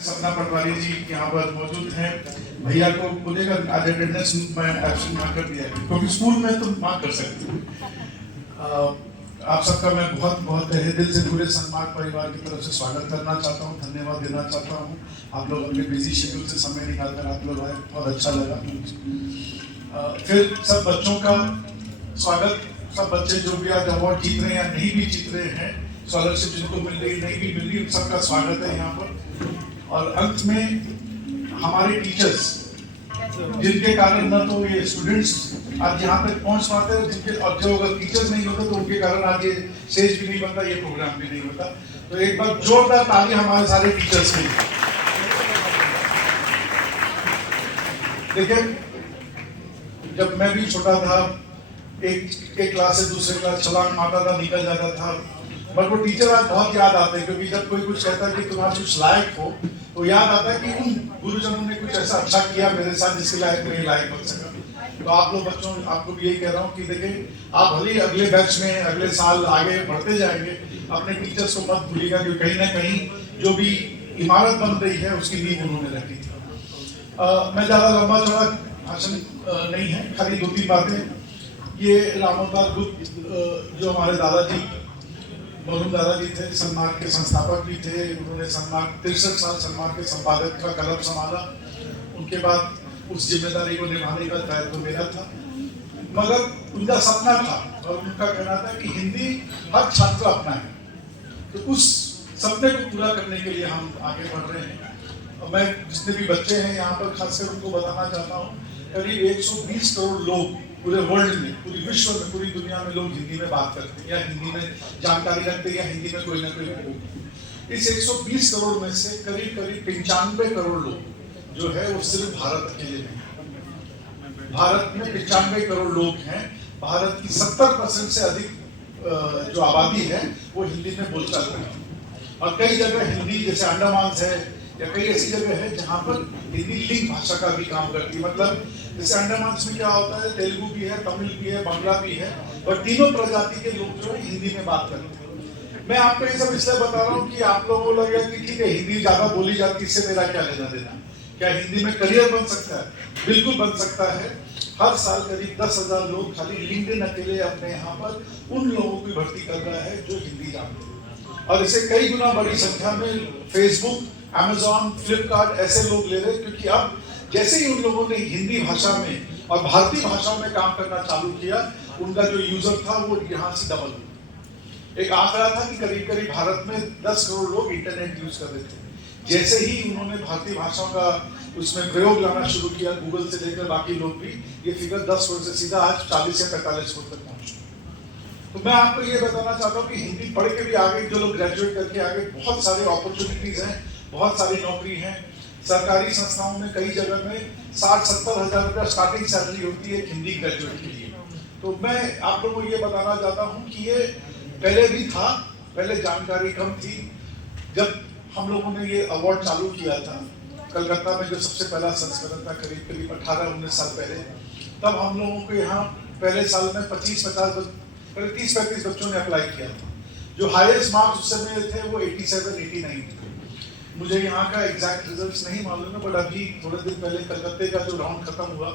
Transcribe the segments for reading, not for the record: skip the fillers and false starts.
सपना पटवारी जी यहाँ पर मौजूद हैं। भैया को बोलेगा आज अटेंडेंस में एब्सेंट मार्क कर दिया है, क्योंकि स्कूल में तुम मार्क कर सकते हो। आप सबका मैं बहुत बहुत तहे दिल से पूरे सन्मार्ग परिवार की तरफ से स्वागत करना चाहता हूँ, धन्यवाद देना चाहता हूँ। आप लोग अपने बिजी शेड्यूल से समय निकालकर आप लोग आए, बहुत अच्छा लगा। फिर सब बच्चों का स्वागत, सब बच्चे जो भी आज अवार्ड जीत रहे हैं या नहीं भी जीत रहे हैं, स्कॉलरशिप जिनको मिल रही नहीं भी मिल रही, उन सबका स्वागत है यहाँ पर। और अंत में हमारे टीचर्स, जिनके कारण न तो ये स्टूडेंट्स आज यहाँ तक पहुँच पाते हैं, जिनके और जो अगर टीचर्स नहीं होते तो उनके कारण आज ये स्टेज भी नहीं बनता, ये प्रोग्राम भी नहीं होता। तो एक बार जोरदार ताली हमारे सारे टीचर्स के लिए। देखिए, जब मैं भी छोटा था, एक क्लास से दूसरे क्लास छलांग मारता था, निकल जाता था, पर वो टीचर आज बहुत याद आते हैं, क्योंकि जब कोई कुछ कहता है कि तुम आज कुछ लायक हो, तो याद आता है कि उन गुरुजनों ने कुछ ऐसा अच्छा किया मेरे साथ जिसके लायक मैं लायक बन सका। तो आप लोग बच्चों, आपको भी यही कह रहा हूँ कि देखिए, आप भले ही अगले बैच में अगले साल आगे बढ़ते जाएंगे, अपने टीचर्स को मत भूलिएगा, क्योंकि कहीं ना कहीं जो भी इमारत बन रही है उसकी नींव उन्होंने रखी थी। मैं ज़्यादा लंबा चौड़ा भाषण नहीं है, खाली दो तीन बातें। ये रामोदार गुप्त जो हमारे दादाजी, मरुम दादाजी थे, सन्मार्ग के संस्थापक भी थे। उन्होंने सन्मार्ग 63 साल सन्मार्ग के संपादक का कलम संभाला। उनके बाद उस जिम्मेदारी को निभाने का दायित्व तो मेरा था, मगर उनका सपना था और उनका कहना था कि हिंदी हर छात्र अपना है। तो उस सपने को पूरा करने के लिए हम आगे बढ़ रहे हैं। और मैं जितने भी बच्चे हैं यहाँ पर खासकर उनको बताना चाहता हूँ, करीब 120 करोड़ लोग पूरे वर्ल्ड में, पूरी विश्व में, पूरी दुनिया में लोग हिंदी में बात करते हैं या हिंदी में जानकारी रखते हैं या हिंदी में कोई ना कोई। इस 120 करोड़ में से करीब 95 करोड़ लोग जो है वो सिर्फ भारत के लिए नहीं। भारत में 95 करोड़ लोग हैं। भारत की 70% से अधिक जो आबादी है वो हिंदी में बोलचाल करती है। और कई जगह हिंदी, जैसे अंडमान है या कई ऐसी जगह है जहाँ पर हिंदी लिंग भाषा का भी काम करती है। मतलब जैसे अंडमान में क्या होता है, तेलुगु भी है, तमिल भी है, बांग्ला भी है, और तीनों प्रजाति के लोग जो है हिंदी में बात करते हैं। मैं आपको ये सब इसलिए बता रहा हूँ कि आप लोगों को लगेगा कि ठीक है, हिंदी ज्यादा बोली जाती है, इससे मेरा क्या लेना देना। क्या हिंदी में करियर बन सकता है? बिल्कुल बन सकता है। हर साल करीब 10,000 लोग खाली लिंक्डइन अकेले अपने यहाँ पर उन लोगों की भर्ती कर रहा है जो हिंदी जानते हैं, और इसे कई गुना बड़ी संख्या में फेसबुक, अमेजॉन, फ्लिपकार्ट ऐसे लोग ले रहे हैं, क्योंकि अब जैसे ही उन लोगों ने हिंदी भाषा में और भारतीय भाषाओं में काम करना चालू किया, उनका जो यूजर था वो यहाँ से डबल हुआ। एक आंकड़ा था कि करीब भारत में 10 करोड़ लोग इंटरनेट यूज कर रहे थे। जैसे ही उन्होंने भारतीय भाषाओं का उसमें प्रयोग लाना शुरू किया, गूगल से लेकर बाकी लोग भी, ये फिगर 10 करोड़ से सीधा आज 40 या 45 करोड़ तक पहुंचा। तो मैं आपको ये बताना चाहता हूँ कि हिंदी पढ़ के भी आगे जो लोग ग्रेजुएट करके आगे, बहुत सारे अपॉर्चुनिटीज हैं, बहुत सारी नौकरी हैं। सरकारी संस्थाओं में कई जगह में 60-70 हजार रुपया स्टार्टिंग सैलरी होती है हिंदी ग्रेजुएट के लिए। तो मैं आप लोगों को ये बताना चाहता हूँ कि ये पहले भी था, पहले जानकारी कम थी। जब हम लोगों ने ये अवार्ड चालू किया था कलकत्ता में, जो सबसे पहला संस्करण था करीब 18-19 साल पहले, तब हम लोगों को यहाँ पहले साल में 30-35 बच्चों ने अप्लाई किया था। जो हाईएस्ट मार्क्स उस समय थे वो 87-89 थे। मुझे यहाँ का एग्जैक्ट रिजल्ट्स नहीं मालूम है, बट अभी थोड़े दिन पहले कलकत्ते का जो राउंड खत्म हुआ,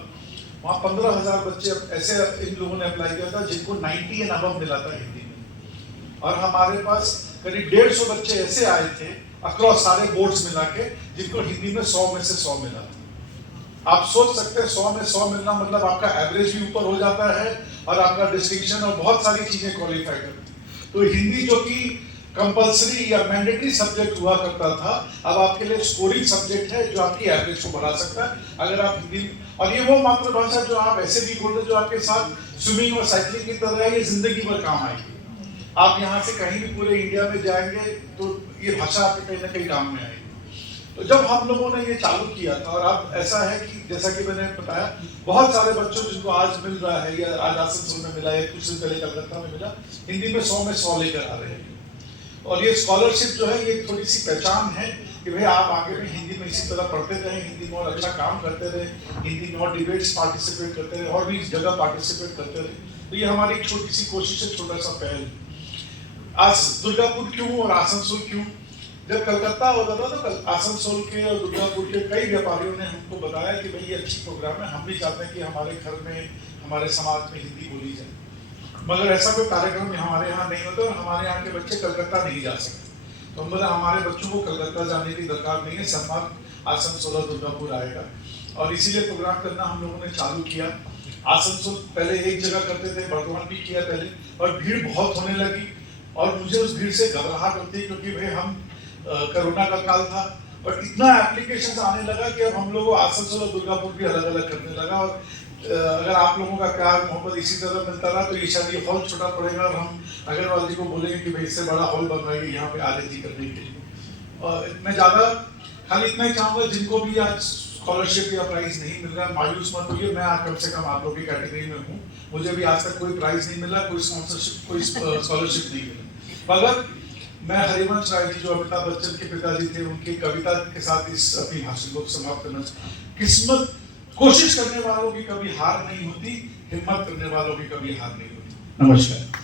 वहाँ 15,000 बच्चे ऐसे इन लोगों ने अप्लाई किया था जिनको 90 एंड अबव मिला था हिंदी में। और हमारे पास करीब 150 बच्चे ऐसे आए थे अक्रॉस सारे बोर्ड्स मिला के, जिनको हिंदी में 100 में से 100 मिला था। आप सोच सकते हैं 100 में 100 मिलना मतलब आपका एवरेज भी ऊपर हो जाता है और आपका डिस्टिंक्शन और बहुत सारी चीजें क्वालिफाई करती है। तो हिंदी जो कि कंपल्सरी या मैंडेटरी सब्जेक्ट हुआ करता था, अब आपके लिए स्कोरिंग सब्जेक्ट है जो आपकी एवरेज को बढ़ा सकता है अगर आप हिंदी। और ये वो मातृभाषा जो आप ऐसे भी बोल रहे, जो आपके साथ स्विमिंग और साइकिलिंग की तरह है, ये जिंदगी भर काम आएगी। आप यहाँ से कहीं भी पूरे इंडिया में जाएंगे तो ये भाषा आपके कहीं ना कहीं काम में आएगी। तो जब हम लोगों ने ये चालू किया था, और अब ऐसा है कि जैसा कि मैंने बताया, बहुत सारे बच्चों जिनको आज मिल रहा है या आज आसनसोल में मिला है, कुछ दिन पहले कलकत्ता में मिला, हिंदी में 100 में 100 लेकर आ रहे हैं। और ये स्कॉलरशिप जो है ये थोड़ी सी पहचान है कि भाई आप आगे भी हिंदी में इसी तरह पढ़ते रहे, हिंदी में और अच्छा काम करते रहे, हिंदी में और डिबेट्स पार्टिसिपेट करते रहे और भी इस जगह पार्टिसिपेट करते रहे। तो ये हमारी एक छोटी सी कोशिश है, छोटा सा पहल। आज दुर्गापुर क्यों और आसनसोल क्यों? जब कलकत्ता होता था तो आसनसोल के और दुर्गापुर के कई व्यापारियों ने हमको बताया कि भाई ये अच्छी प्रोग्राम है, हम भी चाहते हैं कि हमारे घर में, हमारे समाज में हिंदी बोली जाए, मगर ऐसा कोई कार्यक्रम हमारे यहाँ नहीं होता और हमारे यहाँ के बच्चे कलकत्ता नहीं जा सकते। तो हम बोले हमारे बच्चों को कलकत्ता जाने की दरकार नहीं है, सम्मान आसनसोल और दुर्गापुर आएगा, और इसीलिए प्रोग्राम करना हम लोगों ने चालू किया। आसनसोल पहले एक जगह करते थे, वर्धमान भी किया पहले, और भीड़ बहुत होने लगी और मुझे उस भीड़ से घबराहट होती है, क्योंकि भाई हम कोरोना का काल था और इतना एप्लीकेशन आने लगा कि अब हम लोग को आसनसोल और दुर्गापुर भी अलग अलग करने लगा। और अगर आप लोगों का प्यार मोहब्बत इसी तरह मिलता रहा तो ये शायद ये हॉल छोटा पड़ेगा और हम अग्रवाल जी को बोलेंगे कि भाई इससे बड़ा हॉल बनवाएंगे यहाँ पे आरती करने के लिए। और मैं ज़्यादा खाली इतना ही चाहूँगा, जिनको भी आज स्कॉलरशिप या प्राइज नहीं मिल रहा है मायूस मत होइए। मैं कम से कम आप लोग की कैटेगरी में हूँ, मुझे भी आज तक कोई प्राइज नहीं मिला, कोई स्पॉन्सरशिप, कोई स्कॉलरशिप नहीं मिला, मगर मैं हरिवंश राय जी जो अमिताभ बच्चन के पिताजी थे, उनकी कविता के साथ इस अपनी भाषण को समाप्त करना चाहिए। किस्मत, कोशिश करने वालों की कभी हार नहीं होती, हिम्मत करने वालों की कभी हार नहीं होती। नमस्कार।